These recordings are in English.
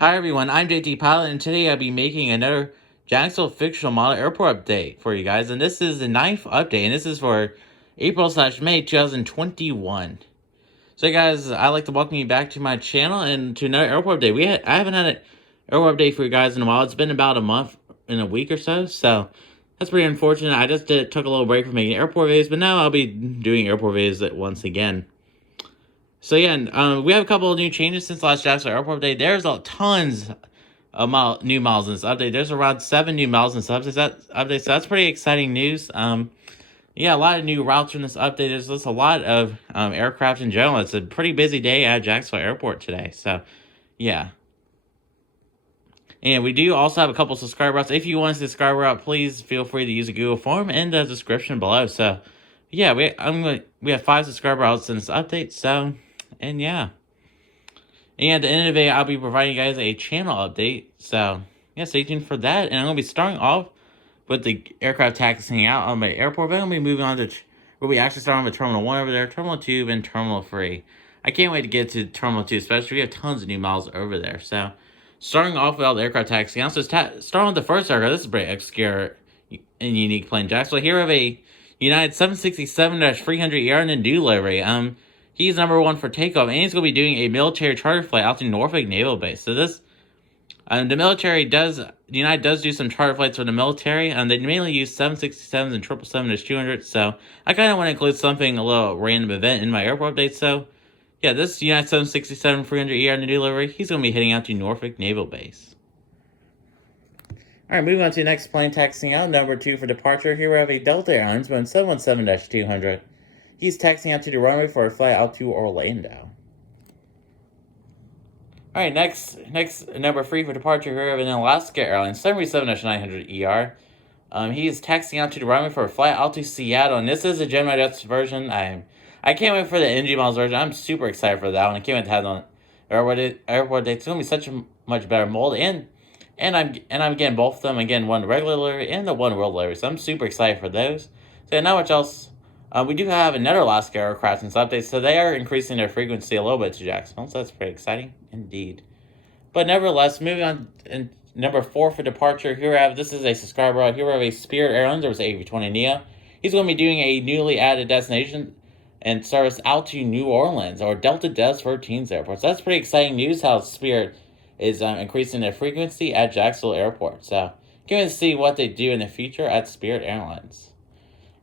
Hi everyone, I'm JT Pilot, and today I'll be making another Jacksonville Fictional Model Airport update for you guys. And this is the 9th update, and this is for April/May 2021. So guys, I'd like to welcome you back to my channel and to another airport update. I haven't had an airport update for you guys in a while. It's been about a month and a week or so that's pretty unfortunate. I just took a little break from making airport videos, but now I'll be doing airport videos once again. So yeah, we have a couple of new changes since last Jacksonville Airport update. There's tons of new models in this update. There's around 7 new models in this update, so that's pretty exciting news. Yeah, a lot of new routes from this update. There's just a lot of aircraft in general. It's a pretty busy day at Jacksonville Airport today. So yeah. And we do also have a couple subscriber routes. If you want to subscribe route, please feel free to use a Google form in the description below. So yeah, we have 5 subscriber routes in this update. So and yeah. And at the end of the day, I'll be providing you guys a channel update. So, yeah, stay tuned for that. And I'm going to be starting off with the aircraft taxiing out on my airport. Then I'm going to be moving on to, we'll be actually starting with Terminal 1 over there, Terminal 2, and Terminal 3. I can't wait to get to Terminal 2, especially we have tons of new models over there. So, starting off with all the aircraft taxiing out. So, starting with the first aircraft, this is a pretty obscure and unique plane, Jack. So, here we have a United 767-300ER in a new livery. He's number 1 for takeoff, and he's going to be doing a military charter flight out to Norfolk Naval Base. So this, United does do some charter flights for the military, and they mainly use 767s and 777-200. So I kind of want to include something, a little random event in my airport update. So yeah, this United 767-300ER in the delivery, he's going to be heading out to Norfolk Naval Base. All right, moving on to the next plane taxiing out, number 2 for departure. Here we have a Delta Airlines Boeing 717-200. He's taxiing out to the runway for a flight out to Orlando. All right, next number 3 for departure here of an Alaska Airlines 737-900ER. He's taxiing out to the runway for a flight out to Seattle, and this is a Gemini Jets version. I can't wait for the NG Miles version. I'm super excited for that one. I can't wait to have it on airport day. It's gonna be such a much better mold, and I'm getting both of them. Again, one regular livery and the one world livery. So I'm super excited for those. So not much else. We do have another Alaska aircraft in this update, so they are increasing their frequency a little bit to Jacksonville, so that's pretty exciting indeed. But nevertheless, moving on, in number 4 for departure, this is a subscriber out. Here we have a Spirit Airlines, there was an A320neo. He's going to be doing a newly added destination and service out to New Orleans, or Delta does for Teens Airport. So that's pretty exciting news, how Spirit is increasing their frequency at Jacksonville Airport. So can't wait to see what they do in the future at Spirit Airlines.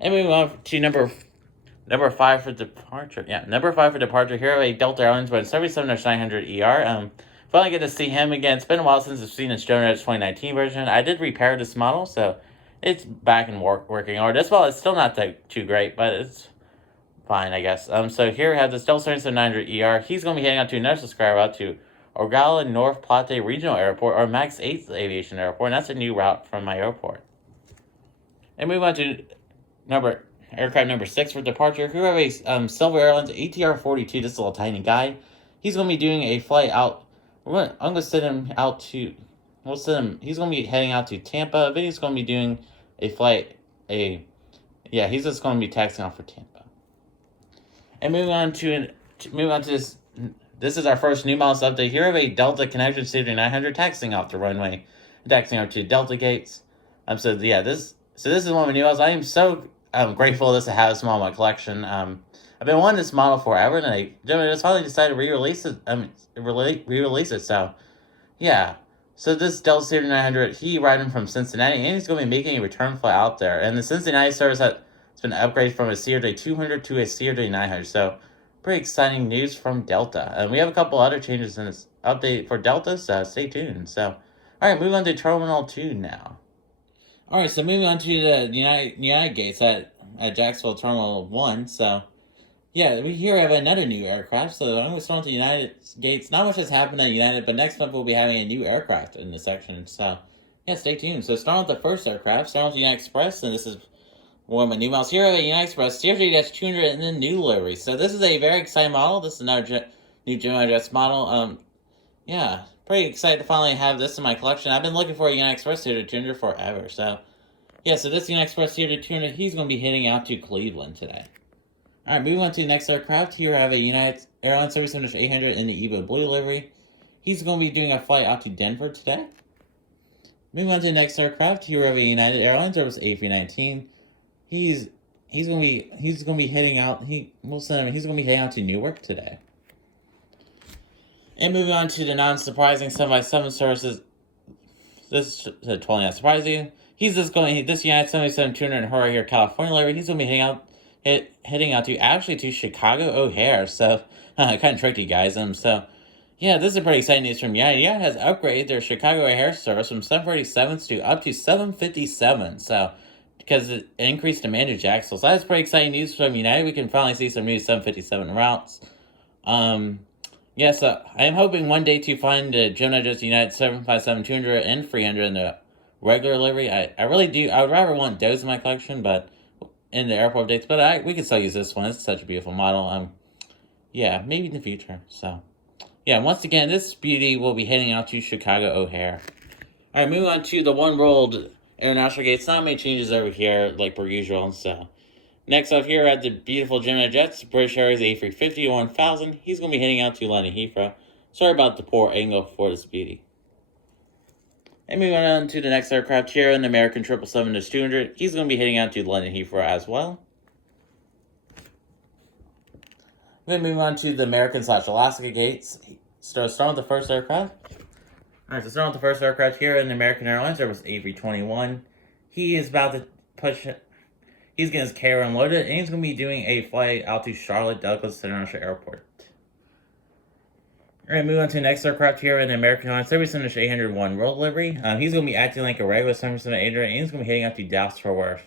And moving on to number 5 for departure. Yeah, number 5 for departure. Here are a Delta Airlines Boeing 777-900ER. Finally get to see him again. It's been a while since I've seen his Jonas 2019 version. I did repair this model, so it's back in working order. This model is still not too great, but it's fine, I guess. So here we have this Delta 777-900ER. He's going to be heading out to another subscriber out to Ogalla North Platte Regional Airport, or Max 8th Aviation Airport, and that's a new route from my airport. And move on to aircraft number 6 for departure. Here we have a Silver Airlines ATR-42. This little tiny guy. He's going to be doing a flight out. I'm going to send him out to. He's going to be heading out to Tampa. Then he's going to be doing a flight. He's just going to be taxiing off for Tampa. And moving on to this. This is our first new models update. Here we have a Delta Connection 900 taxiing off the runway, taxiing out to Delta gates. So this is one of the new models. I am so grateful to have this model in my collection. I've been wanting this model forever, and I just finally decided to re-release it. So, yeah. So this Delta 900, he riding from Cincinnati, and he's going to be making a return flight out there. And the Cincinnati service has been upgraded from a CRJ 200 to a CRJ 900. So, pretty exciting news from Delta. And we have a couple other changes in this update for Delta, so stay tuned. So, all right, moving on to Terminal 2 now. All right, so moving on to the United gates at Jacksonville Terminal 1. So, yeah, we here have another new aircraft. So I'm going to start with the United gates. Not much has happened at United, but next month we'll be having a new aircraft in this section. So, yeah, stay tuned. So, starting with the first aircraft, starting with the United Express, and this is one of my new models. Here we have a United Express CRJ-200 and the new livery. So, this is a very exciting model. This is another new Gemini Jets model. Yeah, pretty excited to finally have this in my collection. I've been looking for a United Express CRJ-200 forever. So, yeah, so this United Express CRJ-200, he's going to be heading out to Cleveland today. All right, moving on to the next aircraft. Here I have a United Airlines 777-800 in the Evo Blue livery. He's going to be doing a flight out to Denver today. Moving on to the next aircraft, here we have a United Airlines Airbus A319. He's going to be heading out. He's going to be heading out to Newark today. And moving on to the non-surprising 7x7 services. This is totally not surprising. He's just going this United 77-200 in Horror here, California livery. He's going to be heading out to Chicago O'Hare. So kind of tricked you guys. So yeah, this is pretty exciting news from United. United has upgraded their Chicago O'Hare service from 747s to up to 757. So because it increased demand to Jacksonville. So that's pretty exciting news from United. We can finally see some new 757 routes. Yeah, so I am hoping one day to find the Gemini United 757, 200, and 300 in the regular livery. I really do. I would rather want those in my collection, but in the airport updates. But we can still use this one. It's such a beautiful model. Yeah, maybe in the future. So, yeah, once again, this beauty will be heading out to Chicago O'Hare. All right, moving on to the One World International Gates. Not many changes over here, like per usual. So, next up here at the beautiful Gemini Jets, British Airways A350-1000. He's going to be heading out to London Heathrow. Sorry about the poor angle for this beauty. And moving on to the next aircraft here, an American 777-200. He's going to be heading out to London Heathrow as well. We're going to move on to the American/Alaska gates. Start with the first aircraft. Alright, so starting with the first aircraft here in the American Airlines, there was A321. He is about to push. He's getting his carrier unloaded, and he's going to be doing a flight out to Charlotte Douglas International Airport. Alright, moving on to the next aircraft here in the American Airlines 777-801 World livery. He's going to be acting like a regular 777-800, and he's going to be heading out to Dallas-Fort Worth.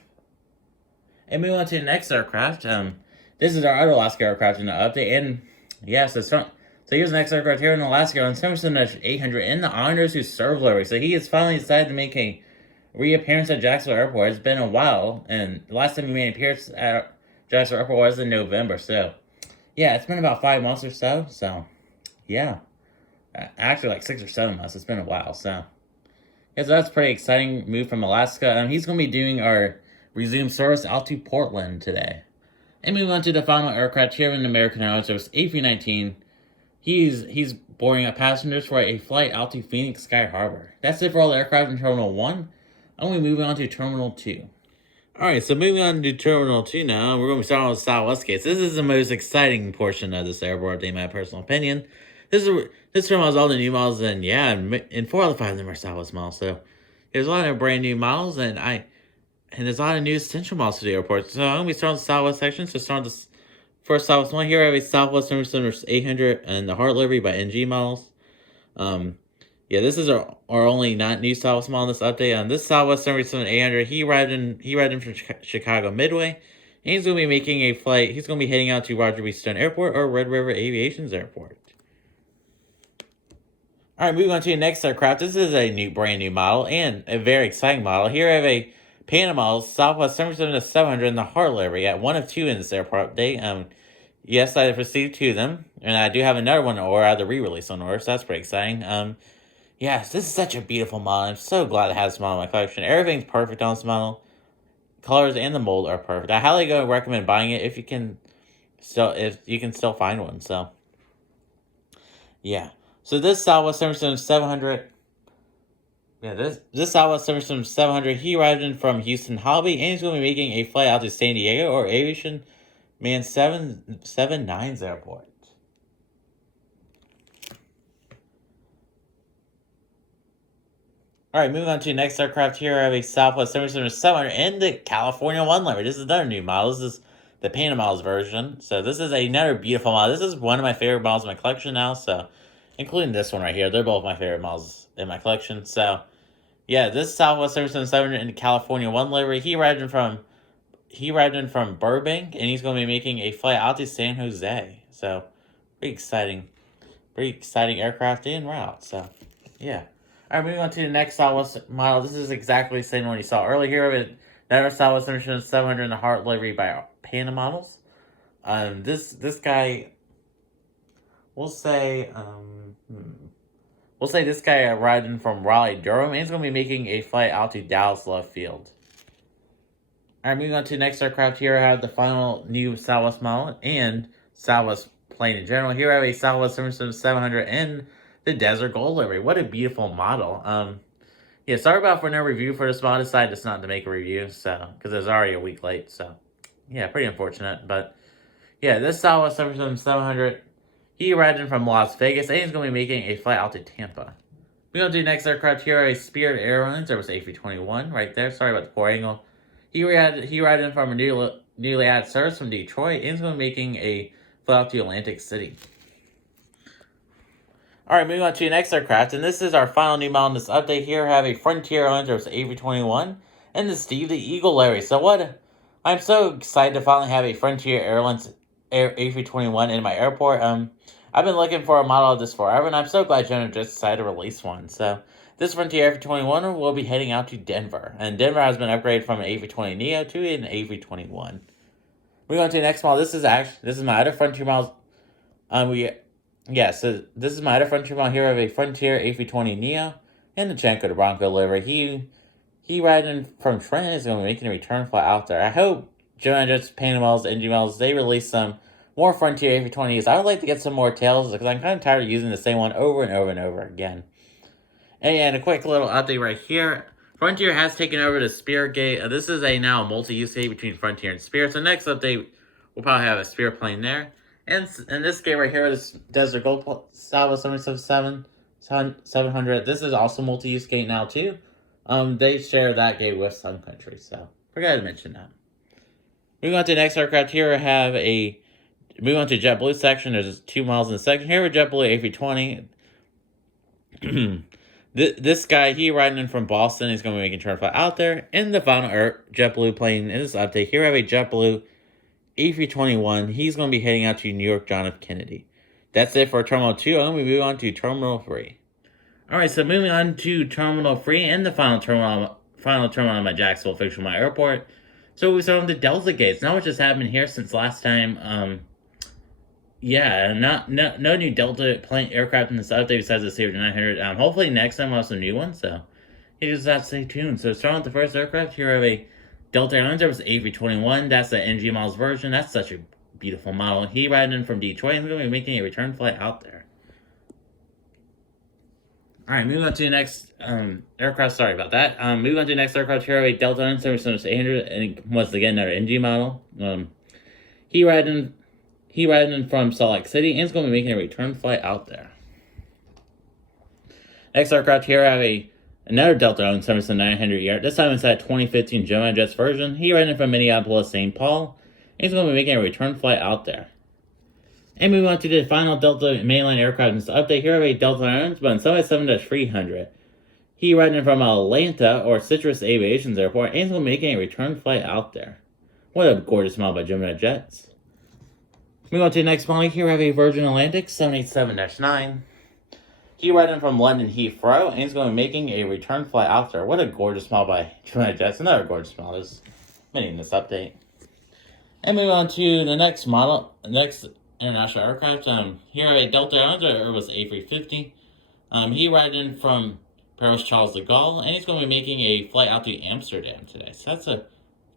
And moving on to the next aircraft. This is our other Alaska aircraft in the update, and yeah, so here's the next aircraft here in Alaska on 777-800 in the Honors Who Serve livery. So he has finally decided to make a reappearance at Jacksonville Airport. It's been a while, and the last time he made an appearance at Jacksonville Airport was in November. So yeah, it's been about 5 months or so. So yeah, actually like 6 or 7 months. It's been a while. So yeah, so that's a pretty exciting move from Alaska. He's going to be doing our resumed service out to Portland today. And moving on to the final aircraft here in the American Airlines Service A319. He's boarding up passengers for a flight out to Phoenix Sky Harbor. That's it for all the aircraft in Terminal 1. I'm going to be moving on to Terminal 2. Alright, so moving on to Terminal 2 now, we're going to be starting with Southwest gates. This is the most exciting portion of this airport, in my personal opinion. This terminal has all the new models, and yeah, and 4 out of 5 of them are Southwest models. So there's a lot of brand new models, and there's a lot of new essential models to the airport. So I'm going to be starting with the Southwest section. So starting with the first Southwest one. Here I have a Southwest 800 and the Heart livery by NG models. Yeah, this is our only not new Southwest model in this update. On this Southwest 800, he arrived in from Chicago Midway, and he's going to be making a flight. He's going to be heading out to Roger B. Stone Airport or Red River Aviation's airport. All right, moving on to the next aircraft. This is a brand new model and a very exciting model. Here I have a Panama Southwest 777-700 in the Heart livery at 1 of 2 in this airport update. Yes, I have received 2 of them, and I do have another one in order, the re-release on order, so that's pretty exciting. Yes, this is such a beautiful model. I'm so glad to have this model in my collection. Everything's perfect on this model. Colors and the mold are perfect. I highly recommend buying it if you can still find one. So yeah. So this Southwest 777-700. Yeah, this Southwest 777-700, he arrived in from Houston Hobby, and he's going to be making a flight out to San Diego or Aviation Man 779's airport. Alright, moving on to the next aircraft here, I have a Southwest 777-700 in the California 1 livery. This is another new model. This is the Panama's version. So this is another beautiful model. This is one of my favorite models in my collection now, so including this one right here. They're both my favorite models in my collection. So yeah, this Southwest 777-700 in the California 1 livery, he arrived in from Burbank, and he's going to be making a flight out to San Jose. So pretty exciting aircraft en route. So yeah. All right, moving on to the next Southwest model. This is exactly the same one you saw earlier here with another Southwest 700 in the Heart livery by Panama models. This guy, we'll say this guy arrived in from Raleigh, Durham, and he's going to be making a flight out to Dallas Love Field. All right, moving on to the next aircraft here, I have the final new Southwest model and Southwest plane in general. Here I have a Southwest 700 in the Desert Gold livery. What a beautiful model. Yeah, sorry about for no review for this model. I decided just not to make a review, so because it was already a week late. So yeah, pretty unfortunate. But yeah, this style was 700. He arrived in from Las Vegas, and he's going to be making a flight out to Tampa. We're going to do next aircraft here, a Spirit Airlines. There was A321 right there. Sorry about the poor angle. He arrived in from a newly added service from Detroit, and he's going to be making a flight out to Atlantic City. Alright, moving on to the next aircraft, and this is our final new model in this update here. We have a Frontier Airlines, there was A321, and the Steve the Eagle Larry. So I'm so excited to finally have a Frontier Airlines A321 in my airport. I've been looking for a model of this forever, and I'm so glad Gemini just decided to release one. So this Frontier A321 will be heading out to Denver, and Denver has been upgraded from an A320neo to an A321. Moving on to the next model. This is my other Frontier model. So this is my other Frontier model here of a Frontier A320neo and the Chenko the Bronco livery. He riding from Trenton is going to be making a return flight out there. I hope Gemini just painted models, NG models, they release some more Frontier A320s. I would like to get some more tails because I'm kind of tired of using the same one over and over and over again. And a quick little update right here. Frontier has taken over the Spirit Gate. This is now a multi-use gate between Frontier and Spirit. So next update, we'll probably have a Spirit plane there. And this gate right here, this Desert Gold Salvo 700. This is also multi-use gate now too. They share that gate with Sun Country, so forgot to mention that. Moving on to the next aircraft here, we have moving on to JetBlue section. There's 2 miles in the section here with JetBlue A320. This guy, he riding in from Boston. He's going to be making a turn flight out there. In the final JetBlue plane in this update, here we have a JetBlue A321. He's going to be heading out to New York John F. Kennedy. That's it for Terminal 2, and we move on to Terminal 3. Alright, so moving on to Terminal 3 and the final terminal on my Jacksonville Fictional airport. So we start with the Delta gates. Not much has happened here since last time. No new Delta plane aircraft in this update besides the CRJ-900. Hopefully next time we'll have some new ones, so you just have to stay tuned. So starting with the first aircraft, here we have a Delta Airlines. There was A321. That's the NG models version. That's such a beautiful model. He riding in from Detroit, and we're going to be making a return flight out there. Alright, moving on to the next aircraft. Sorry about that. Moving on to the next aircraft here, a Delta Airlines 800, and once again, another NG model. He riding in from Salt Lake City, and is going to be making a return flight out there. Next aircraft here, I have another Delta Airlines 900ER. This time it's that 2015 Gemini Jets version. He riding in from Minneapolis, St. Paul, and he's going to be making a return flight out there. And moving on to the final Delta mainline aircraft in this update, here we have a Delta Airlines, but in 777-300. He riding in from Atlanta or Citrus Aviation's airport, and he's going to be making a return flight out there. What a gorgeous model by Gemini Jets. Moving on to the next model, here we have a Virgin Atlantic 787-9. He riding from London Heathrow, and he's going to be making a return flight out there. What a gorgeous model by Gemini Jets. Another gorgeous model. There's many in this update. And moving on to the next model, next international aircraft. Here a Delta Airlines, or it was A350. He riding in from Paris Charles de Gaulle, and he's going to be making a flight out to Amsterdam today. So that's a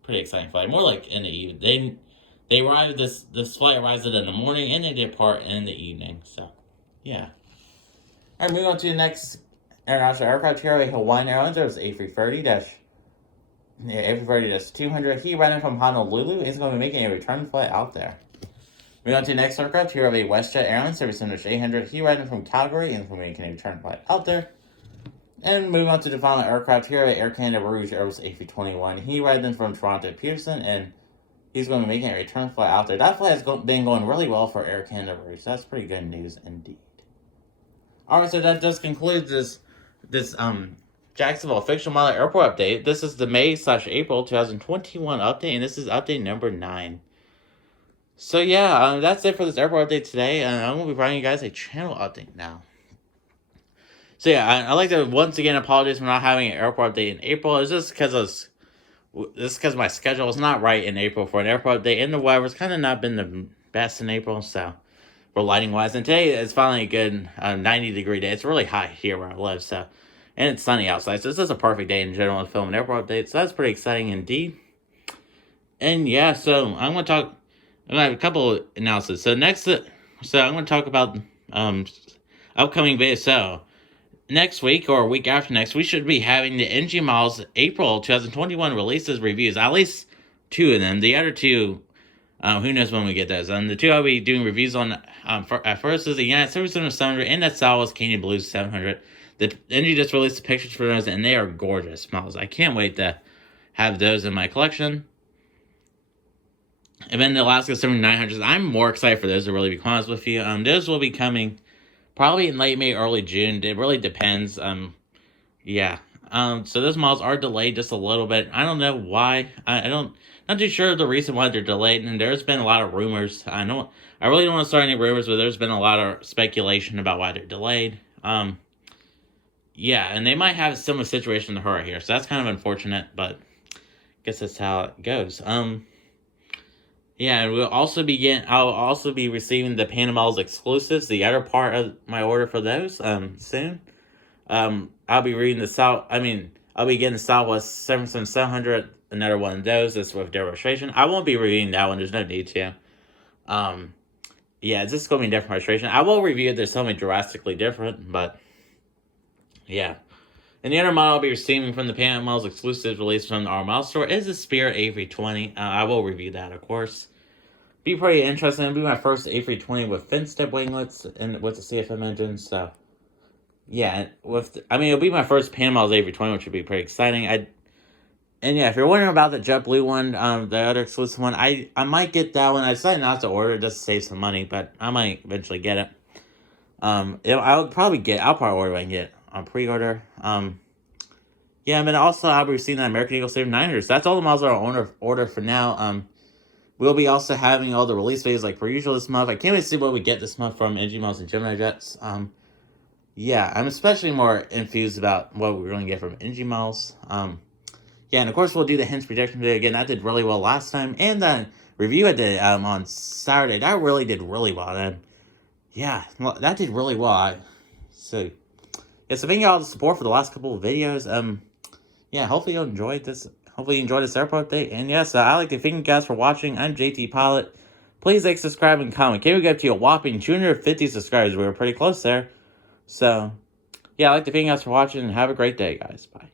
pretty exciting flight. More like in the evening. They arrived, this flight arrives in the morning, and they depart in the evening. So, yeah. Alright, moving on to the next international aircraft here, a Hawaiian Airlines. There was A330-200. He riding from Honolulu. He's going to be making a return flight out there. Moving on to the next aircraft, here we have a WestJet Airlines 777-800. He riding from Calgary, and he's going to be making a return flight out there. And moving on to the final aircraft, here we have Air Canada Rouge Airbus A321. He riding from Toronto Pearson, and he's going to be making a return flight out there. That flight has been going really well for Air Canada Rouge. That's pretty good news indeed. Alright, so that does conclude this Jacksonville Fictional Model Airport update. This is the May/April 2021 update, and this is update number 9. So yeah, that's it for this airport update today, and I'm going to be providing you guys a channel update now. So yeah, I'd like to once again apologize for not having an airport update in April. It's just because my schedule was not right in April for an airport update, and the weather's kind of not been the best in April, so for lighting wise. And today it's finally a good 90-degree day. It's really hot here where I live, so, and it's sunny outside, so this is a perfect day in general to film an airport update. So that's pretty exciting indeed. And yeah, so I'm going to have a couple of announcements. So I'm going to talk about upcoming video. So, next week or a week after next, we should be having the NG Models April 2021 releases reviews. At least 2 of them. The other 2, who knows when we get those. The 2 I'll be doing reviews on at first is the United 700 and that Star Wars Canadian Blues 700. The NG just released the pictures for those, and they are gorgeous models. I can't wait to have those in my collection. And then the Alaska 7900s, I'm more excited for those, to really be honest with you. Those will be coming probably in late May, early June. It really depends. Yeah. So those models are delayed just a little bit. I don't know why. Not too sure of the reason why they're delayed. And there's been a lot of rumors. I really don't want to start any rumors, but there's been a lot of speculation about why they're delayed. Yeah, and they might have a similar situation to her here, so that's kind of unfortunate, but I guess that's how it goes. Yeah, and I'll also be receiving the Panama's exclusives, the other part of my order for those, soon. I'll be getting the Southwest 700, another one of those. That's with their registration. I won't be reviewing that one. There's no need to. Yeah, it's just going to be a different registration. I will review it. There's something drastically different, but yeah. And the other model I'll be receiving from the Panama's exclusive release from the RML store is the Spirit A320. I will review that, of course. Be pretty interesting. It'll be my first A320 with fin step winglets and with the CFM engine, so yeah, it'll be my first Panama's A320, which would be pretty exciting. And yeah, if you're wondering about the JetBlue one, the other exclusive one, I might get that one. I decided not to order it just to save some money, but I might eventually get it. I'll probably order it and get on pre-order. Yeah, and then also I'll be receiving that American Eagle 7900. So that's all the models that are on order for now. We'll be also having all the release videos like per usual this month. I can't wait to see what we get this month from NG Models and Gemini Jets. Yeah, I'm especially more enthused about what we're going to get from NG Models. Yeah, and of course we'll do the hints prediction video again. That did really well last time, and the review I did on Saturday, that really did really well. And yeah, that did really well. So thank you all for the support for the last couple of videos. Yeah, hopefully you enjoyed this. Hopefully you enjoyed this airport update. And yes, I'd like to thank you guys for watching. I'm JT Pilot. Please like, subscribe, and comment. Can we get up to a whopping 250 subscribers? We were pretty close there. So, yeah, I'd like to thank you guys for watching, and have a great day, guys. Bye.